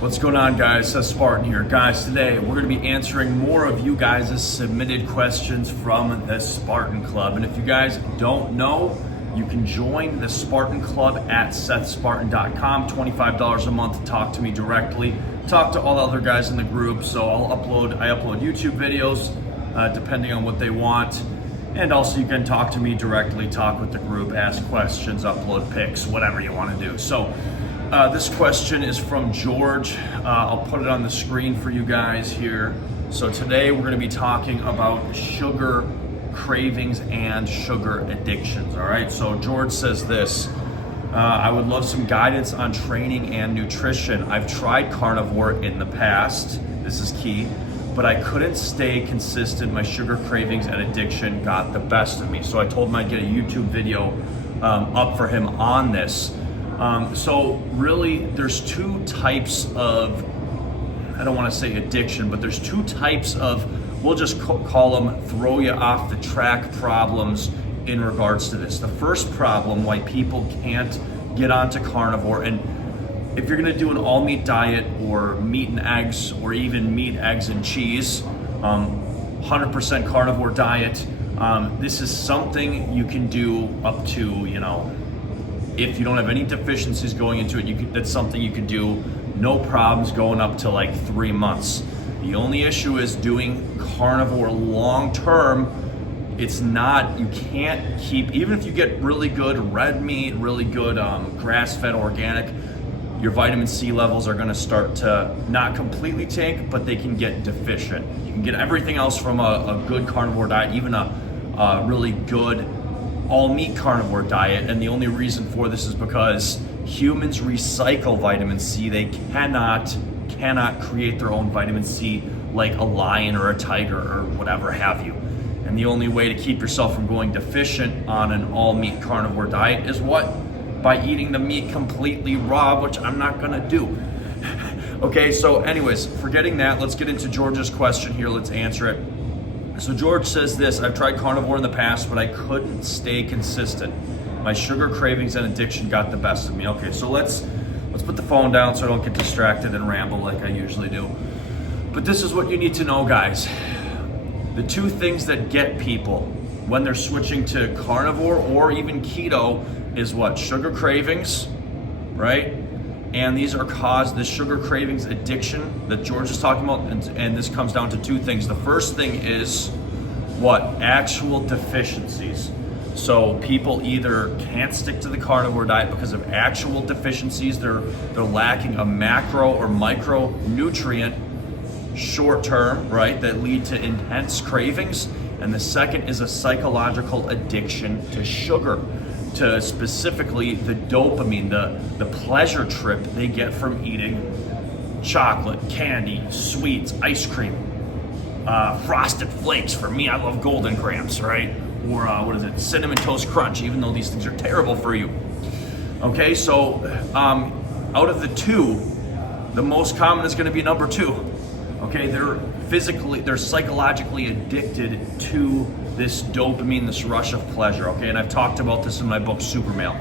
What's going on, guys? Seth Spartan here. Guys, today we're going to be answering more of you guys' submitted questions from the Spartan Club. And if you guys don't know, you can join the Spartan Club at SethSpartan.com. $25 a month to talk to me directly. Talk to all the other guys in the group. So I upload YouTube videos depending on what they want. And also you can talk to me directly, talk with the group, ask questions, upload pics, whatever you want to do. So this question is from George. I'll put it on the screen for you guys here. So today we're going to be talking about sugar cravings and sugar addictions. All right, so George says this: I would love some guidance on training and nutrition. I've tried carnivore in the past, this is key, but I couldn't stay consistent. My sugar cravings and addiction got the best of me. So I told him I'd get a YouTube video up for him on this. So really there's two types of, I don't want to say addiction, but there's two types of, we'll just call them throw you off the track problems in regards to this. The first problem why people can't get onto carnivore, and if you're gonna do an all meat diet or meat and eggs, or even meat, eggs and cheese, 100% carnivore diet, this is something you can do up to, if you don't have any deficiencies going into it, that's something you can do, no problems, going up to like 3 months. The only issue is doing carnivore long term. It's not, you can't keep, even if you get really good red meat, really good grass-fed organic, your vitamin C levels are gonna start to not completely tank, but they can get deficient. You can get everything else from a good carnivore diet, even a really good all-meat carnivore diet, and the only reason for this is because humans recycle vitamin C. They cannot create their own vitamin C like a lion or a tiger or whatever have you. And the only way to keep yourself from going deficient on an all-meat carnivore diet is what? By eating the meat completely raw, which I'm not gonna do. Okay, so anyways, forgetting that, let's get into George's question here, let's answer it. So George says this: I've tried carnivore in the past, but I couldn't stay consistent. My sugar cravings and addiction got the best of me. Okay, so let's put the phone down so I don't get distracted and ramble like I usually do. But this is what you need to know, guys. The two things that get people when they're switching to carnivore or even keto is what? Sugar cravings, right? And these are caused, this sugar cravings addiction that George is talking about, and this comes down to two things. The first thing is what? Actual deficiencies. So people either can't stick to the carnivore diet because of actual deficiencies. They're lacking a macro or micronutrient short term, right, that lead to intense cravings. And the second is a psychological addiction to sugar, to specifically the dopamine, the pleasure trip they get from eating chocolate, candy, sweets, ice cream, frosted flakes. For me, I love Golden Grams, right? Or what is it, Cinnamon Toast Crunch, even though these things are terrible for you. Okay, so out of the two, the most common is gonna be number two. Okay, they're psychologically addicted to this dopamine, this rush of pleasure, okay? And I've talked about this in my book, Super Male.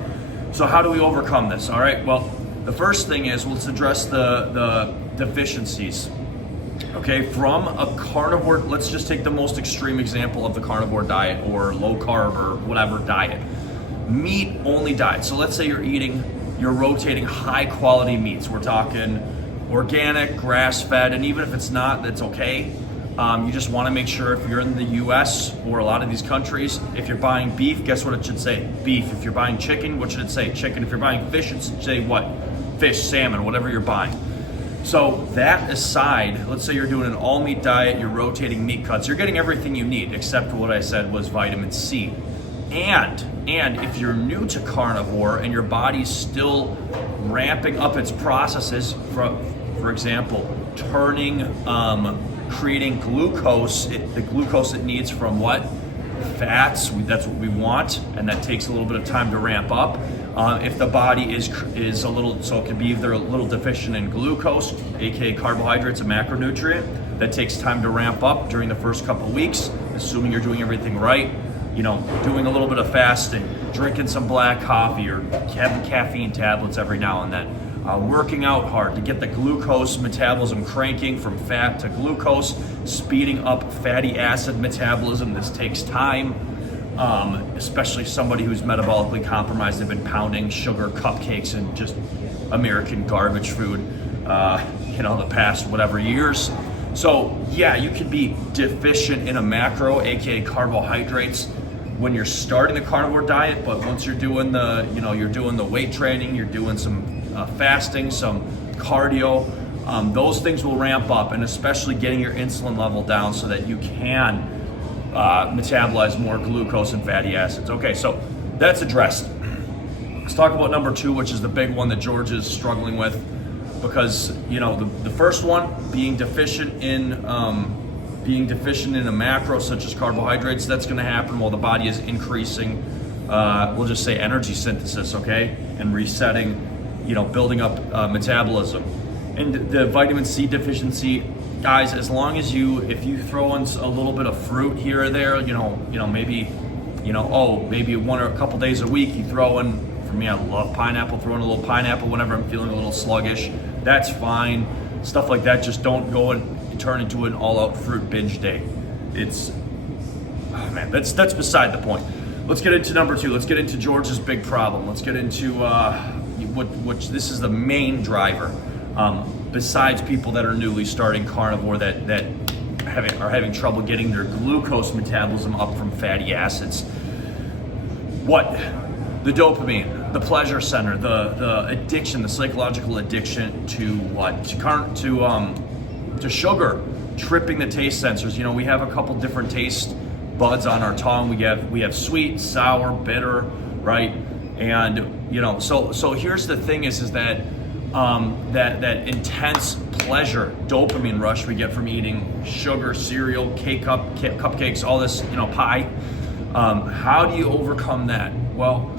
So how do we overcome this, all right? Well, the first thing is, let's address the deficiencies. Okay, from a carnivore, let's just take the most extreme example of the carnivore diet or low carb or whatever diet. Meat only diet. So let's say you're rotating high quality meats. We're talking organic, grass-fed, and even if it's not, that's okay. You just want to make sure, if you're in the US or a lot of these countries, if you're buying beef, guess what it should say? Beef. If you're buying chicken, what should it say? Chicken. If you're buying fish, it should say what? Fish, salmon, whatever you're buying. So that aside, let's say you're doing an all-meat diet, you're rotating meat cuts, you're getting everything you need except for what I said was vitamin C. And if you're new to carnivore and your body's still ramping up its processes, for example, creating glucose, the glucose it needs from what? Fats, that's what we want, and that takes a little bit of time to ramp up. If the body is a little, so it can be either a little deficient in glucose, aka carbohydrates, a macronutrient, that takes time to ramp up during the first couple of weeks, assuming you're doing everything right. Doing a little bit of fasting, drinking some black coffee, or having caffeine tablets every now and then. working out hard to get the glucose metabolism cranking from fat to glucose, speeding up fatty acid metabolism. This takes time, especially somebody who's metabolically compromised. They've been pounding sugar, cupcakes, and just American garbage food, the past whatever years. So yeah, you can be deficient in a macro, aka carbohydrates, when you're starting the carnivore diet. But once you're doing you're doing the weight training, you're doing some fasting, some cardio, those things will ramp up, and especially getting your insulin level down so that you can metabolize more glucose and fatty acids. Okay, so that's addressed. Let's talk about number 2, which is the big one that George is struggling with, because the first one, being deficient in a macro such as carbohydrates, that's going to happen while the body is increasing, we'll just say energy synthesis, okay, and resetting, building up metabolism. And the vitamin C deficiency, guys, as long as if you throw in a little bit of fruit here or there, maybe one or a couple days a week, you throw in, for me, I love pineapple, throw in a little pineapple whenever I'm feeling a little sluggish, that's fine. Stuff like that, just don't go and turn into an all-out fruit binge day. That's beside the point. Let's get into number 2. Let's get into George's big problem. Let's get into which this is the main driver. Besides people that are newly starting carnivore that are having trouble getting their glucose metabolism up from fatty acids. What? The dopamine, the pleasure center, the addiction, the psychological addiction to what? To sugar, tripping the taste sensors. We have a couple different taste buds on our tongue. We have sweet, sour, bitter, right? And so here's the thing is that that intense pleasure, dopamine rush we get from eating sugar, cereal, cupcakes, all this, pie. How do you overcome that? Well,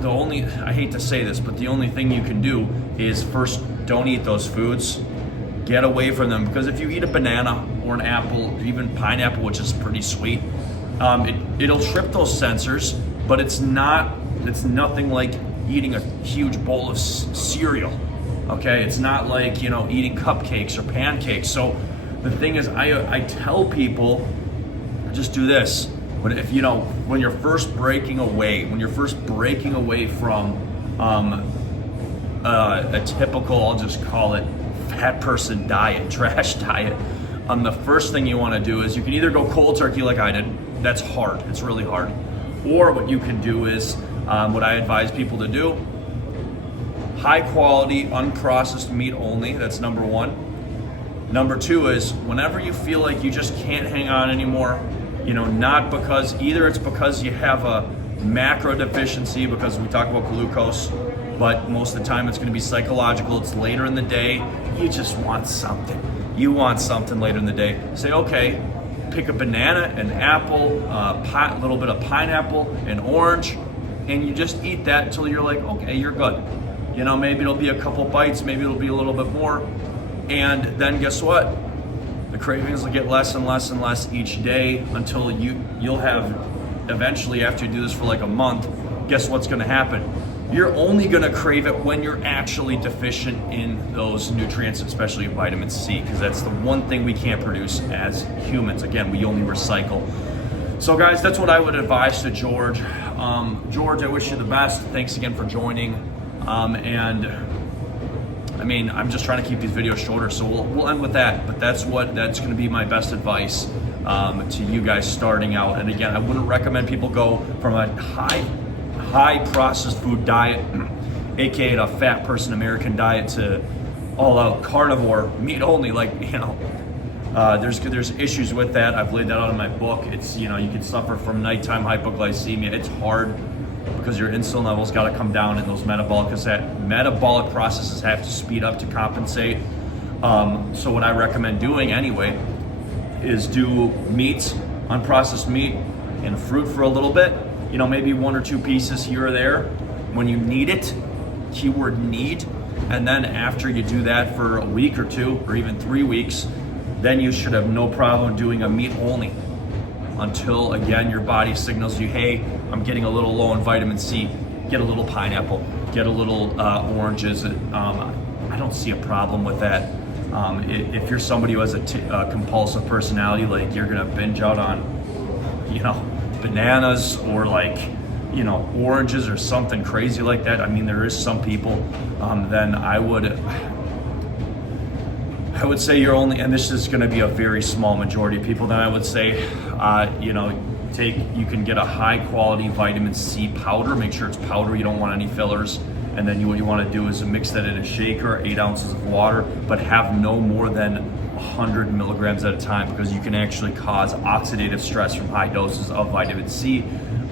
I hate to say this, but the only thing you can do is first, don't eat those foods. Get away from them, because if you eat a banana or an apple, or even pineapple, which is pretty sweet, it'll trip those sensors, but it's nothing like eating a huge bowl of cereal. Okay, it's not like eating cupcakes or pancakes. So the thing is, I tell people, just do this. But if when you're first breaking away from a typical, I'll just call it fat person diet, trash diet, the first thing you want to do is you can either go cold turkey like I did. That's hard. It's really hard. Or what you can do is what I advise people to do: high quality, unprocessed meat only. That's number 1. Number 2 is whenever you feel like you just can't hang on anymore, not because it's because you have a macro deficiency, because we talk about glucose, but most of the time it's going to be psychological. It's later in the day. You just want something. You want something later in the day. Say, okay, pick a banana, an apple, a little bit of pineapple, an orange, and you just eat that until you're like, okay, you're good. Maybe it'll be a couple bites, maybe it'll be a little bit more, and then guess what? The cravings will get less and less and less each day until you'll have, eventually, after you do this for like a month, guess what's going to happen? You're only going to crave it when you're actually deficient in those nutrients, especially vitamin C, because that's the one thing we can't produce as humans. Again, we only recycle. So guys, that's what I would advise to George. George, I wish you the best. Thanks again for joining. I'm just trying to keep these videos shorter, so we'll end with that. But that's going to be my best advice to you guys starting out. And again, I wouldn't recommend people go from a high processed food diet, aka a fat person American diet, to all out carnivore, meat only. There's issues with that. I've laid that out in my book. It's you can suffer from nighttime hypoglycemia. It's hard, because your insulin levels got to come down, and those metabolic processes have to speed up to compensate. So what I recommend doing anyway is do meats, unprocessed meat, and fruit for a little bit. Maybe 1 or 2 pieces here or there when you need it. Keyword need. And then after you do that for a week or 2 or even 3 weeks, then you should have no problem doing a meat only, until again your body signals you, hey, I'm getting a little low in vitamin C. Get a little pineapple, get a little oranges, I don't see a problem with that. If you're somebody who has a compulsive personality, like you're gonna binge out on, bananas or oranges or something crazy like that. I mean, there is some people, then I would say you're only, and this is going to be a very small majority of people, then I would say, you can get a high quality vitamin C powder, make sure it's powder, you don't want any fillers. And then what you want to do is mix that in a shaker, 8 ounces of water, but have no more than 100 milligrams at a time, because you can actually cause oxidative stress from high doses of vitamin C.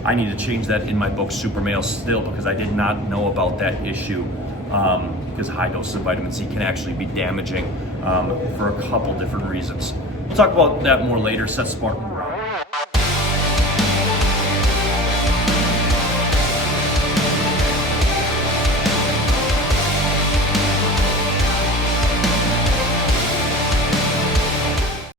I need to change that in my book, Super Male, still, because I did not know about that issue, because high doses of vitamin C can actually be damaging for a couple different reasons. We'll talk about that more later. Seth Spartan.